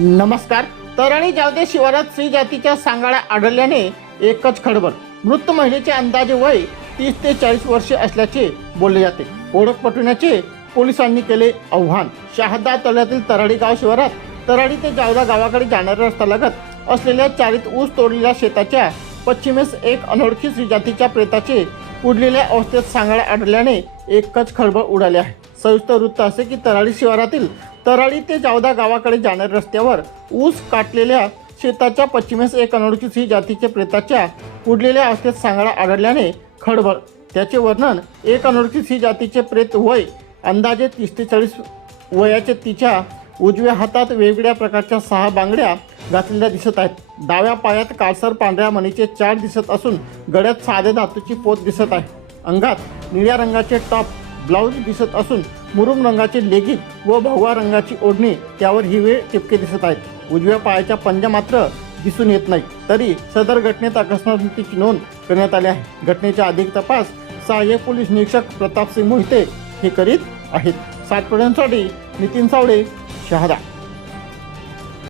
नमस्कार. तराणी जावदे शिवारात स्त्री जातीच्या सांगाड्या आढळल्याने एकच खडबड. मृत महिलेचे अंदाजे वय तीस ते चाळीस वर्षे असल्याचे बोलले जाते. ओळख पटवण्याचे पोलिसांनी केले आव्हान. शहादा तळ्यातील तराडी गाव शिवारात तराडी ते जावदा गावाकडे जाणाऱ्या रस्त्यालगत असलेल्या चारीत ऊस तोडलेल्या शेताच्या पश्चिमेस एक अनोळखी स्त्री जातीच्या प्रेताचे उडलेल्या अवस्थेत सांगाड्या आढळल्याने एकच खळबळ उडाली आहे. संयुक्त वृत्त असे की तराडी शिवारातील तरळी ते जावदा गावाकडे जाणाऱ्या रस्त्यावर ऊस काटलेल्या शेताच्या पश्चिमेस एक अनोळखी स्त्री जातीच्या प्रेताच्या उडलेल्या अवस्थेत सांगाडा आढळल्याने खडबळ त्याचे वर्णन एक अनोळखी स्त्री जातीचे प्रेत वय अंदाजे तीस ते चाळीस वयाचे तिच्या उजव्या हातात वेगवेगळ्या प्रकारच्या सहा बांगड्या घातलेल्या दिसत आहेत. डाव्या पायात काळसर पांढऱ्या मणीचे चार दिसत असून गड्यात साधे धातूची पोत दिसत आहे. अंगात निळ्या रंगाचे टॉप ब्लाऊज दिसत असून मुरुम रंगाचे लेगिन व भगवा रंगाची ओढणी त्यावर हिरवे टिपके दिसत आहेत. उजव्या पायाच्या पंजा मात्र दिसून येत नाही तरी सदर घटनेत अकस्मात नोंद करण्यात आली आहे. घटनेचा अधिक तपास सहाय्यक पोलीस निरीक्षक प्रतापसिंग मोहिते हे करीत आहेत. सातपुड्यांसाठी नितीन सावळे शहादा.